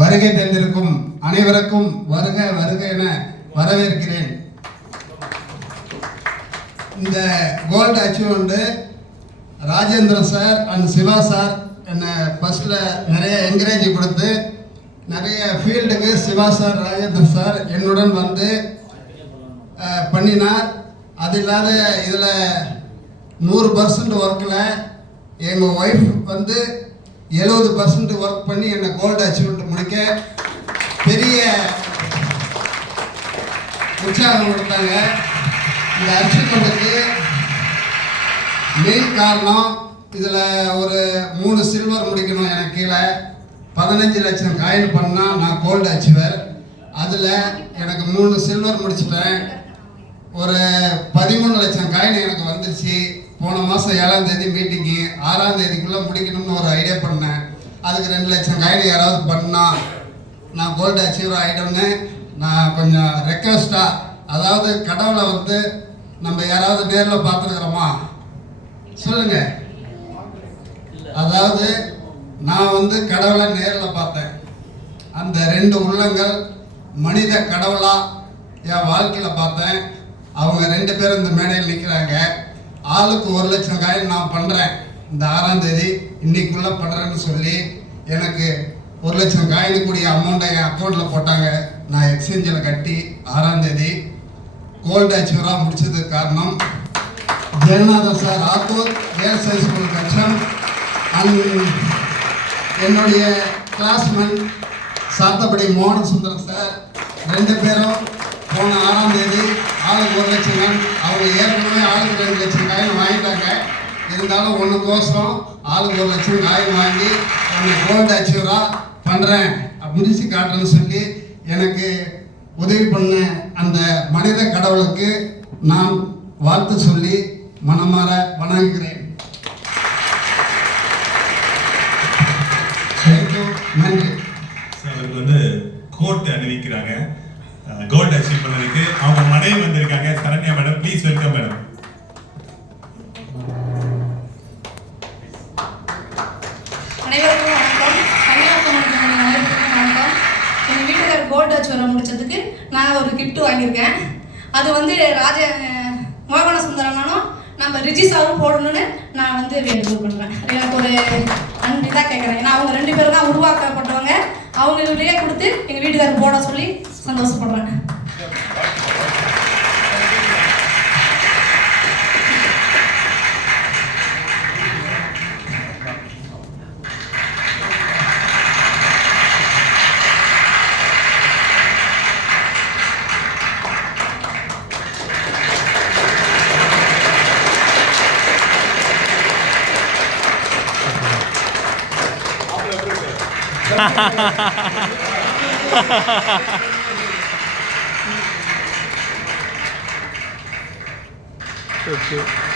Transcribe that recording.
வருகை தந்திருக்கும் அனைவருக்கும் வருக வருக என வரவேற்கிறேன். இந்த gold achievement Rajendran sir and Siva sir என்னை ஃபர்ஸ்டில் நிறைய என்கரேஜ் கொடுத்து நிறைய ஃபீல்டுக்கு சிவா சார் ராஜேந்திரன் சார் என்னுடன் வந்து பண்ணினார். அது இல்லாத இதில் 100% ஒர்க்கில் எங்கள் ஒய்ஃப் வந்து 70% ஒர்க் பண்ணி என்னை கோல்டு அச்சீவ்மெண்ட் முடிக்க பெரிய உற்சாகம் கொடுத்தாங்க. இந்த அச்சீவ்மெண்ட்டுக்கு மெயின் காரணம் இதில் ஒரு 3 சில்வர் முடிக்கணும். எனக்கு கீழே 15 லட்சம் காயின் பண்ணால் நான் கோல்டு அச்சீவர். அதில் எனக்கு 3 சில்வர் முடிச்சிட்டேன். ஒரு 13 லட்சம் காயின் எனக்கு வந்துருச்சு. போன மாதம் 7ஆம் தேதி மீட்டிங்கு, 6ஆம் தேதிக்குள்ளே முடிக்கணும்னு ஒரு ஐடியா பண்ணேன். அதுக்கு 2 லட்சம் காயின் யாராவது பண்ணால் நான் கோல்டு அச்சீவர் ஆகிட்டோன்னு நான் கொஞ்சம் ரெக்வஸ்ட்டாக, அதாவது கடவுளை வந்து நம்ம யாராவது நேரில் பார்த்துருக்குறோமா சொல்லுங்க. அதாவது நான் வந்து கடவுளை நேரில் பார்த்தேன். அந்த 2 உள்ளங்கள் மனித கடவுளாக என் வாழ்க்கையில் பார்த்தேன். அவங்க 2 பேரும் இந்த மேடையில் நிற்கிறாங்க. ஆளுக்கு 1 லட்சம் காயின் நான் பண்ணுறேன். இந்த 6ஆம் தேதி இன்னைக்குள்ளே பண்ணுறேன்னு சொல்லி எனக்கு 1 லட்சம் காயினுக்குரிய அமௌண்ட்டை என் அக்கௌண்ட்டில் போட்டாங்க. நான் எக்ஸ்சேஞ்சில் கட்டி 6ஆம் தேதி கோல்டு அச்சீவராக முடிச்சதுக்கு காரணம் Jagannathan sir Attur, girls high school கட்சம், அண்ட் என்னுடைய கிளாஸ்மேட் சாத்தப்படி மோகன் சுந்தரம் சார் 2 பேரும் போன 6ஆம் தேதி ஆளுக்கு 1 லட்சம் காயின், அவங்க ஏற்கனவே ஆளுக்கு 2 லட்சம் காயின் வாங்கிட்டாங்க. இருந்தாலும் ஒன்றுக்கோசரம் ஆளுக்கு 1 லட்சம் காயின் வாங்கி என்னை கோல்டு அச்சீவராக பண்ணுறேன், முடிச்சு காட்டுறேன்னு சொல்லி எனக்கு உதவி பண்ண அந்த மனித கடவுளுக்கு நான் வாழ்த்து சொல்லி மனமாற வணங்குகிறேன். நன்றி. அவருக்கு வந்து கோட் அணிவிக்கிறாங்க கோல்டு அச்சீவ் பண்ணதுக்கு. அவங்க மனைவி வந்திருக்காங்க, Saranya madam. Please welcome madam. அனைவருக்கும் வணக்கம். அனைவருக்கும் வணக்கம். எங்கள் வீட்டுக்காரர் கோல்டு அச்சீவரை முடிச்சதுக்கு நான் ஒரு கிஃப்ட் வாங்கியிருக்கேன். அது வந்து மோகன சுந்தரனாலும் நம்ம ரிஜிஸ்டாரும் போடணும்னு நான் வந்து வேண்டுகோள் பண்ணுறேன். எனக்கு ஒரு நன்றி தான் கேட்குறேன். ஏன்னா அவங்க 2 பேரும் தான் உருவாக்கப்பட்டவங்க. அவங்களையே கொடுத்து எங்கள் வீட்டுக்காரர் போட சொல்லி சந்தோஷப்படுறேன். Okay.